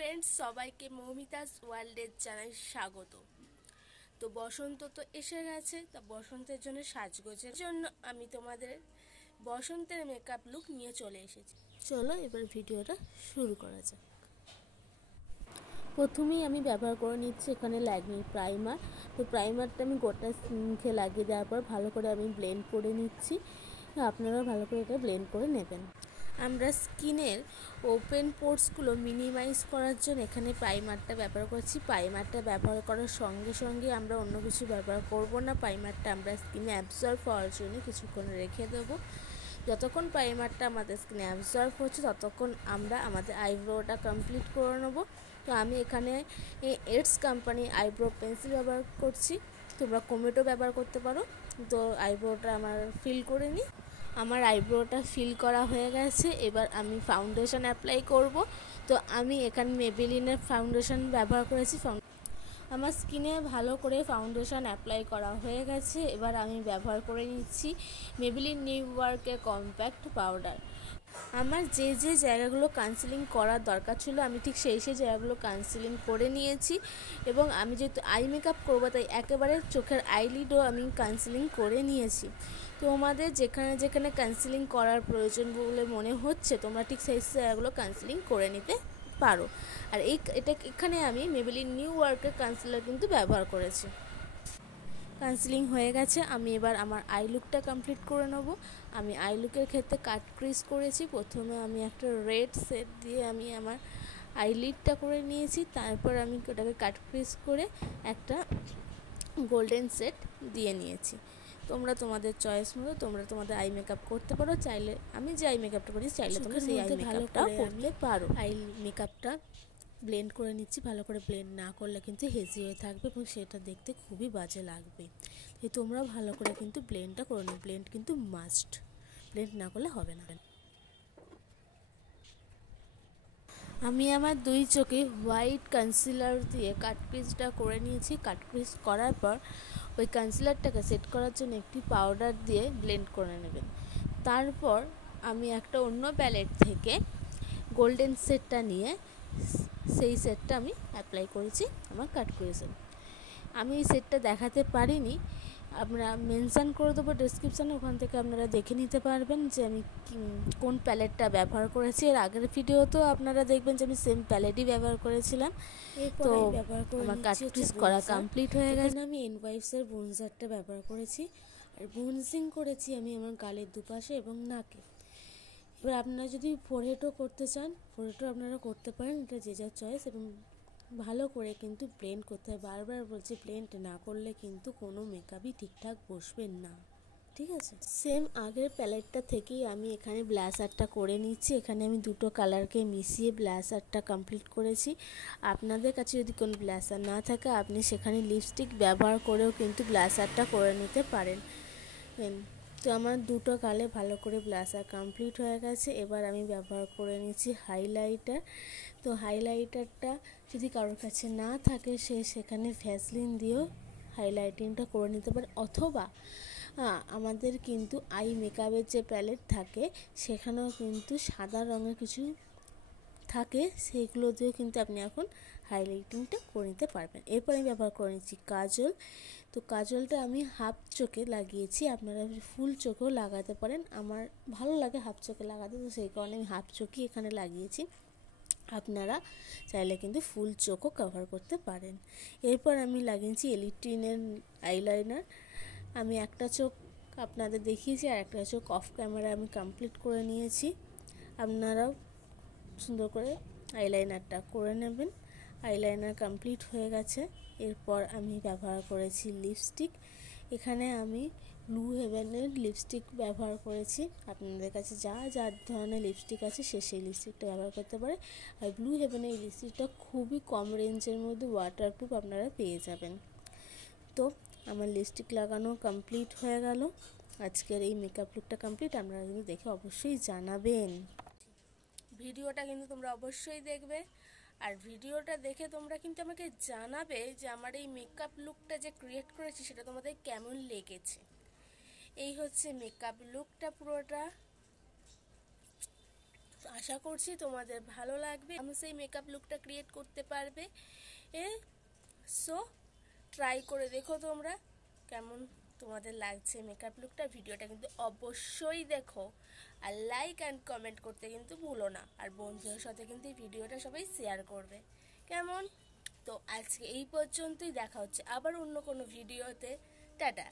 Friends, সবাইকে মৌমিতাস ওয়ার্ল্ডে জানাই স্বাগত। তো বসন্ত তো এসে গেছে, তা বসন্তের জন্য সাজগোজের জন্য আমি তোমাদের বসন্তের মেকআপ লুক নিয়ে চলে এসেছি। চলো এবার ভিডিওটা শুরু করা যাক। প্রথমেই আমি ব্যবহার করে নিচ্ছি এখানে ল্যাকমির প্রাইমার। তো প্রাইমারটা আমি গোটা মুখে লাগিয়ে দেওয়ার পর ভালো করে আমি ব্লেন্ড করে নিচ্ছি। আপনারা ভালো করে এটা ব্লেন্ড করে নেবেন। আমরা স্কিনের ওপেন পোর্সগুলো মিনিমাইজ করার জন্য এখানে প্রাইমারটা ব্যবহার করছি। প্রাইমারটা ব্যবহার করার সঙ্গে সঙ্গে আমরা অন্য কিছু ব্যবহার করব না। প্রাইমারটা আমরা স্কিনে অ্যাবজর্ব হওয়ার জন্য কিছুক্ষণ রেখে দেবো। যতক্ষণ প্রাইমারটা আমাদের স্কিনে অ্যাবজর্ব হচ্ছে ততক্ষণ আমরা আমাদের আইব্রোটা কমপ্লিট করে নেব। তো আমি এখানে এডস কোম্পানির আইব্রো পেন্সিল ব্যবহার করছি, তোমরা কমেটো ব্যবহার করতে পারো। তো আইব্রোটা আমার ফিল করে নিই। আমার আইব্রোটা ফিল করা হয়ে গেছে, এবার আমি ফাউন্ডেশন অ্যাপ্লাই করব। তো আমি এখানে মেবেলিনের ফাউন্ডেশন ব্যবহার করেছি। আমার স্কিনে ভালো করে ফাউন্ডেশন অ্যাপ্লাই করা হয়ে গেছে, এবার আমি ব্যবহার করে নিচ্ছি মেবেলিন নিউ ওয়ার্কের কম্প্যাক্ট পাউডার। আমার যে যে জায়গাগুলো কনসিলিং করার দরকার ছিল আমি ঠিক সেই জায়গাগুলো কনসিলিং করে নিয়েছি। এবং আমি যেহেতু আই মেকআপ করবো তাই একেবারে চোখের আইলিডও আমি কনসিলিং করে নিয়েছি। তোমাদের যেখানে যেখানে কনসিলিং করার প্রয়োজন বলে মনে হচ্ছে তোমরা ঠিক সেই জায়গাগুলো কনসিলিং করে নিতে পারো। আর এখানে আমি মেবেলিন নিউ ওয়ার্কের কনসিলার কিন্তু ব্যবহার করেছি। কনসিলিং হয়ে গেছে, আমি এবার আমার আই লুকটা কমপ্লিট করে নেব। আমি আই লুকের ক্ষেত্রে কাট ক্রিজ করেছি। প্রথমে আমি একটা রেড সেট দিয়ে আমি আমার আইলিডটা করে নিয়েছি, তারপর আমি ওটাকে কাট ক্রিজ করে একটা গোল্ডেন সেট দিয়ে নিয়েছি। তোমরা তোমাদের চয়েস মতো তোমরা তোমাদের আই মেকআপ করতে পারো। চাইলে আমি যে আই মেকআপটা করি চাইলে তোমরা সেই আই মেকআপটাও করতে পারো। আই মেকআপটা ব্লেন্ড করে নিচ্ছি। ভালো করে ব্লেন্ড না করলে কিন্তু হেজি হয়ে থাকবে এবং সেটা দেখতে খুবই বাজে লাগবে। তাই তোমরা ভালো করে কিন্তু ব্লেন্ডটা করে নিও। ব্লেন্ড কিন্তু মাস্ট, ব্লেন্ড না করলে হবে না। আমি আমার দুই চোখে হোয়াইট কনসিলার দিয়ে কাট ক্রিজটা করে নিয়েছি। কাট ক্রিজ করার পর ওই কনসিলারটাকে সেট করার জন্য একটি পাউডার দিয়ে ব্লেন্ড করে নেবেন। তারপর আমি একটা অন্য প্যালেট থেকে গোল্ডেন সেটটা নিয়ে সেই সেটটা আমি অ্যাপ্লাই করেছি আমার কাট ক্রিজে। আমি এই সেটটা দেখাতে পারিনি, আমরা মেনশান করে দেবো ডেসক্রিপশানে, ওখান থেকে আপনারা দেখে নিতে পারবেন যে আমি কোন প্যালেটটা ব্যবহার করেছি। এর আগের ভিডিওতেও আপনারা দেখবেন যে আমি সেম প্যালেটই ব্যবহার করেছিলাম। তো আমার কাট ক্রিজ করা কমপ্লিট হয়ে গেছে। আমি এনওয়াইসের ব্রোঞ্জারটা ব্যবহার করেছি আর ব্রোঞ্জিং করেছি আমি আমার গালের দুপাশে এবং নাকে। এবার আপনারা যদি ফোরহেডও করতে চান ফোরহেডও আপনারা করতে পারেন, এটা যে যার চয়েস। এবং ভালো করে কিন্তু ব্লেন্ড করতে হয়। বারবার বলছি ব্লেন্ড না করলে কিন্তু কোনো মেকআপই ঠিকঠাক বসবে না, ঠিক আছে। সেম আগের প্যালেটটা থেকেই আমি এখানে ব্লাশারটা করে নিচ্ছি। এখানে আমি দুটো কালারকে মিশিয়ে ব্লাশারটা কমপ্লিট করেছি। আপনাদের কাছে যদি কোনো ব্লাশার না থাকে আপনি সেখানে লিপস্টিক ব্যবহার করেও কিন্তু ব্লাশারটা করে নিতে পারেন। তো আমার দুটো গালে ভালো করে ব্লাশার কমপ্লিট হয়ে গেছে। এবার আমি ব্যবহার করে নিচ্ছি হাইলাইটার। তো হাইলাইটারটা যদি কারোর কাছে না থাকে সেখানে ভ্যাসলিন দিয়েও হাইলাইটিংটা করে নিতে পারে, অথবা আমাদের কিন্তু আই মেকআপের যে প্যালেট থাকে সেখানেও কিন্তু সাদা রঙের কিছু থাকে, সেইগুলো দিয়েও কিন্তু আপনি এখন হাইলাইটিংটা করে নিতে পারবেন। এরপর আমি ব্যবহার করে নিচ্ছি কাজল। তো কাজলটা আমি হাফ চোখে লাগিয়েছি, আপনারা ফুল চোখেও লাগাতে পারেন। আমার ভালো লাগে হাফ চোখে লাগাতে, তো সেই কারণে আমি হাফ চোখই এখানে লাগিয়েছি। আপনারা চাইলে কিন্তু ফুল চোখও কভার করতে পারেন। এরপর আমি লাগিয়েছি এলিটিনের আইলাইনার। আমি একটা চোখ আপনাদের দেখিয়েছি আর একটা চোখ অফ ক্যামেরা আমি কমপ্লিট করে নিয়েছি। আপনারাও সুন্দর করে আইলাইনারটা করে নেবেন। আইলাইনার কমপ্লিট হয়ে গেছে। এরপর আমি ব্যবহার করেছি লিপস্টিক। এখানে আমি ব্লু হেভেনের লিপস্টিক ব্যবহার করেছি। আপনাদের কাছে যা ধরনের লিপস্টিক আছে সেই লিপস্টিকটা ব্যবহার করতে পারে। আর ব্লু হেভেনের এই লিপস্টিকটা খুবই কম রেঞ্জের মধ্যে ওয়াটারপ্রুফ আপনারা পেয়ে যাবেন। তো আমার লিপস্টিক লাগানো কমপ্লিট হয়ে গেল। আজকের এই মেকআপ লুকটা কমপ্লিট। আপনারা কিন্তু দেখে অবশ্যই জানাবেন। ভিডিওটা কিন্তু তোমরা অবশ্যই দেখবে, আর ভিডিওটা দেখে তোমরা কিন্তু আমাকে জানাবে যে আমার এই মেকআপ লুকটা যে ক্রিয়েট করেছি সেটা তোমাদের কেমন লেগেছে। এই হচ্ছে মেকআপ লুকটা পুরোটা। আশা করছি তোমাদের ভালো লাগবে, আমি সেই মেকআপ লুকটা ক্রিয়েট করতে পারবে। সো ট্রাই করে দেখো তোমরা কেমন তোমাদের লাগছে মেকআপ লুকটা। ভিডিওটা কিন্তু অবশ্যই দেখো, আর লাইক অ্যান্ড কমেন্ট করতে কিন্তু ভুলো না, আর বন্ধুদের সাথে কিন্তু এই ভিডিওটা সবাই শেয়ার করবে, কেমন? তো আজকে এই পর্যন্তই, দেখা হচ্ছে আবার অন্য কোনো ভিডিওতে। টাটা।